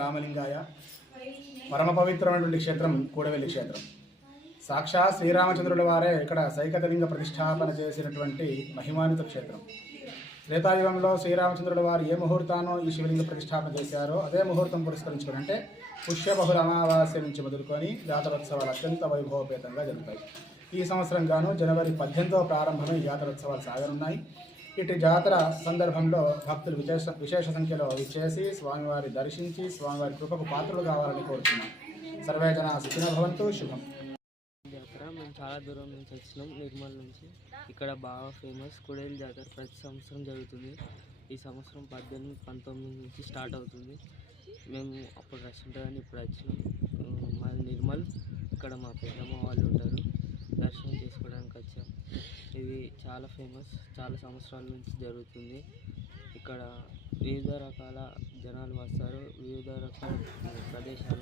రామలింగాయ పరమ పవిత్రమైనటువంటి క్షేత్రం కూడవెల్లి క్షేత్రం. సాక్షాత్ శ్రీరామచంద్రుల వారే ఇక్కడ సైకతలింగ ప్రతిష్టాపన చేసినటువంటి మహిమాన్విత క్షేత్రం. త్రేతాయుగంలో శ్రీరామచంద్రుల వారు ఏ ముహూర్తానో ఈ శివలింగ ప్రతిష్టాపన చేశారో అదే ముహూర్తం పురస్కరించుకుని అంటే పుష్యబహుళ అమావాస్య నుంచి మొదలుకొని జాతరోత్సవాలు అత్యంత వైభవపేతంగా జరుగుతాయి. ఈ సంవత్సరం గాను జనవరి 18వ ప్రారంభమై జాతరోత్సవాలు సాగనున్నాయి. ఇటు జాతర సందర్భంలో భక్తులు విశేష సంఖ్యలో విచ్చేసి స్వామివారి దర్శించి స్వామివారి కృపకు పాత్రలు కావాలని కోరుతున్నాం. సర్వే జన సుఖినో భవంతు. శుభం. జాతర మేము చాలా దూరం నుంచి వచ్చినాం, నిర్మల్ నుంచి. ఇక్కడ బాగా ఫేమస్ కూడేలు జాతర ప్రతి సంవత్సరం జరుగుతుంది. ఈ సంవత్సరం 18-19 నుంచి స్టార్ట్ అవుతుంది. మేము అప్పుడు రష్ ఉంటుందని ఇప్పుడు వచ్చినాం. మాది నిర్మల్. ఇక్కడ మా పెద్దమ్మ వాళ్ళు ఉంటారు, దర్శనం చేసుకోవడానికి వచ్చాం. ఇది చాలా ఫేమస్, చాలా సంవత్సరాల నుంచి జరుగుతుంది. ఇక్కడ వివిధ రకాల జనాలు వస్తారు, వివిధ రకాల ప్రదేశాల